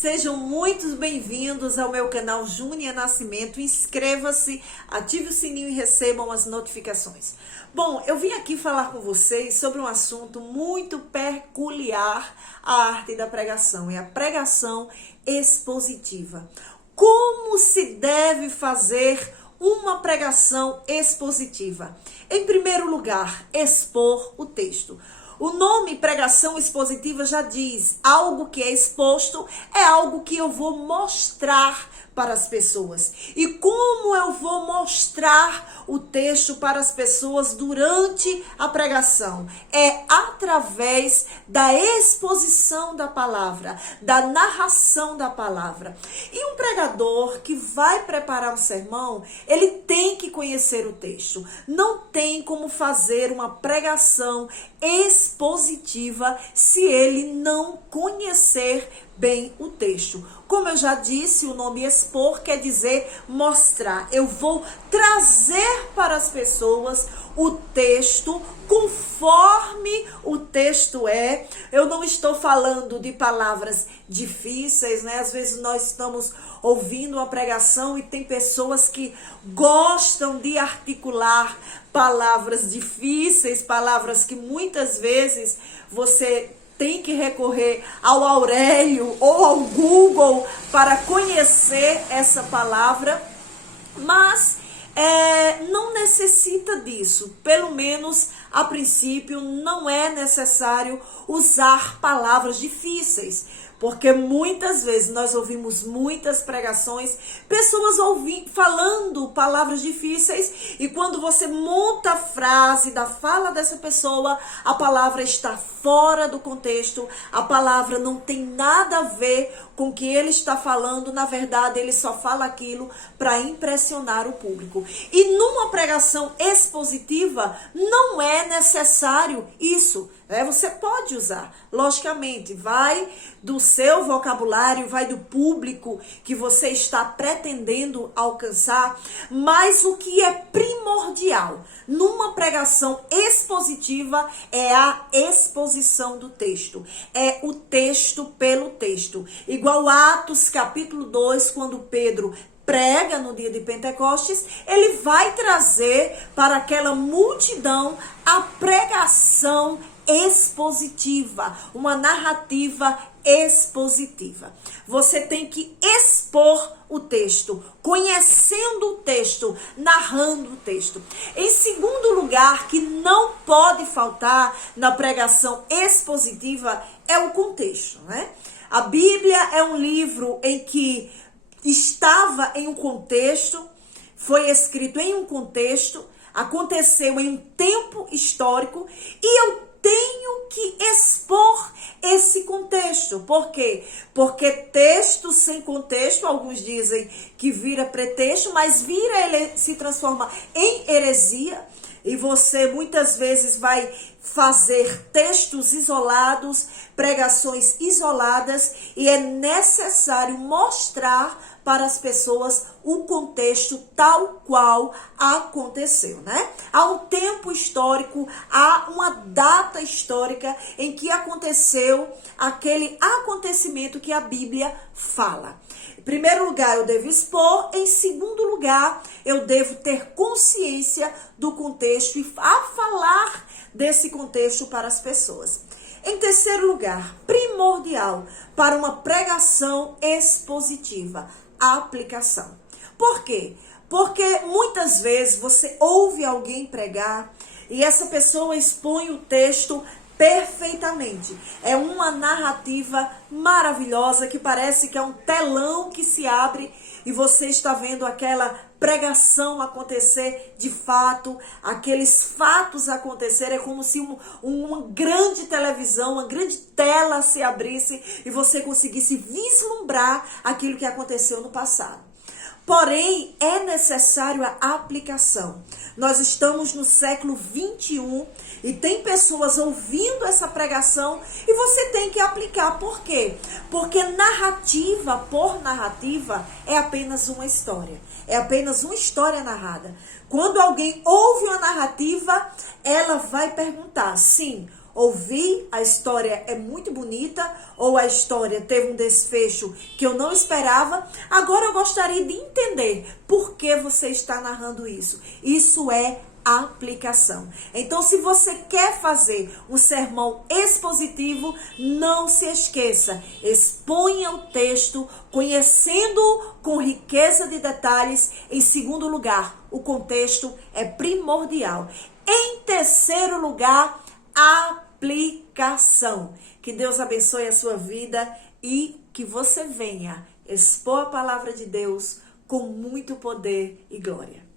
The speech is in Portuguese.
Sejam muito bem-vindos ao meu canal Júnia Nascimento. Inscreva-se, ative o sininho e recebam as notificações. Bom, eu vim aqui falar com vocês sobre um assunto muito peculiar à arte da pregação, é a pregação expositiva. Como se deve fazer uma pregação expositiva? Em primeiro lugar, expor o texto. O nome pregação expositiva já diz, algo que é exposto é algo que eu vou mostrar para as pessoas. E como eu vou mostrar o texto para as pessoas durante a pregação? É através da exposição da palavra, da narração da palavra. E um pregador que vai preparar um sermão, ele tem que conhecer o texto. Não tem como fazer uma pregação expositiva se ele não conhecer bem o texto. Como eu já disse, o nome expor quer dizer mostrar. Eu vou trazer para as pessoas o texto conforme o texto é. Eu não estou falando de palavras difíceis, né? Às vezes nós estamos ouvindo uma pregação e tem pessoas que gostam de articular palavras difíceis, palavras que muitas vezes você tem que recorrer ao Aurélio ou ao Google para conhecer essa palavra, mas não necessita disso. Pelo menos a princípio não é necessário usar palavras difíceis. Porque muitas vezes nós ouvimos muitas pregações, pessoas falando palavras difíceis, e quando você monta a frase da fala dessa pessoa, a palavra está fora do contexto, a palavra não tem nada a ver com o que ele está falando, na verdade ele só fala aquilo para impressionar o público. E numa pregação expositiva não é necessário isso. Você pode usar, logicamente, vai do seu vocabulário, vai do público que você está pretendendo alcançar, mas o que é primordial numa pregação expositiva é a exposição do texto, é o texto pelo texto. Igual Atos capítulo 2, quando Pedro prega no dia de Pentecostes, ele vai trazer para aquela multidão a pregação expositiva, uma narrativa expositiva. Você tem que expor o texto, conhecendo o texto, narrando o texto. Em segundo lugar, que não pode faltar na pregação expositiva é o contexto, né? A Bíblia é um livro em que estava em um contexto, foi escrito em um contexto, aconteceu em um tempo histórico e eu tenho que expor esse contexto. Por quê? Porque texto sem contexto, alguns dizem que vira pretexto, mas ele se transforma em heresia. E você muitas vezes vai fazer textos isolados, pregações isoladas, e é necessário mostrar para as pessoas o contexto tal qual aconteceu, né? Há um tempo histórico, há uma data histórica em que aconteceu aquele acontecimento que a Bíblia fala. Em primeiro lugar, eu devo expor. Em segundo lugar, eu devo ter consciência do contexto e falar desse contexto para as pessoas. Em terceiro lugar, primordial para uma pregação expositiva, a aplicação. Por quê? Porque muitas vezes você ouve alguém pregar e essa pessoa expõe o texto perfeitamente. É uma narrativa maravilhosa que parece que é um telão que se abre e você está vendo aquela pregação acontecer de fato, aqueles fatos acontecerem. É como se uma grande televisão, uma grande tela se abrisse e você conseguisse vislumbrar aquilo que aconteceu no passado. Porém, é necessário a aplicação. Nós estamos no século 21 e tem pessoas ouvindo essa pregação e você tem que aplicar. Por quê? Porque narrativa por narrativa é apenas uma história. É apenas uma história narrada. Quando alguém ouve uma narrativa, ela vai perguntar, sim, ouvi, a história é muito bonita, ou a história teve um desfecho que eu não esperava. Agora eu gostaria de entender por que você está narrando isso. Isso é aplicação. Então, se você quer fazer um sermão expositivo, não se esqueça, exponha o texto, conhecendo com riqueza de detalhes. Em segundo lugar, o contexto é primordial. Em terceiro lugar, aplicação. Que Deus abençoe a sua vida e que você venha expor a palavra de Deus com muito poder e glória.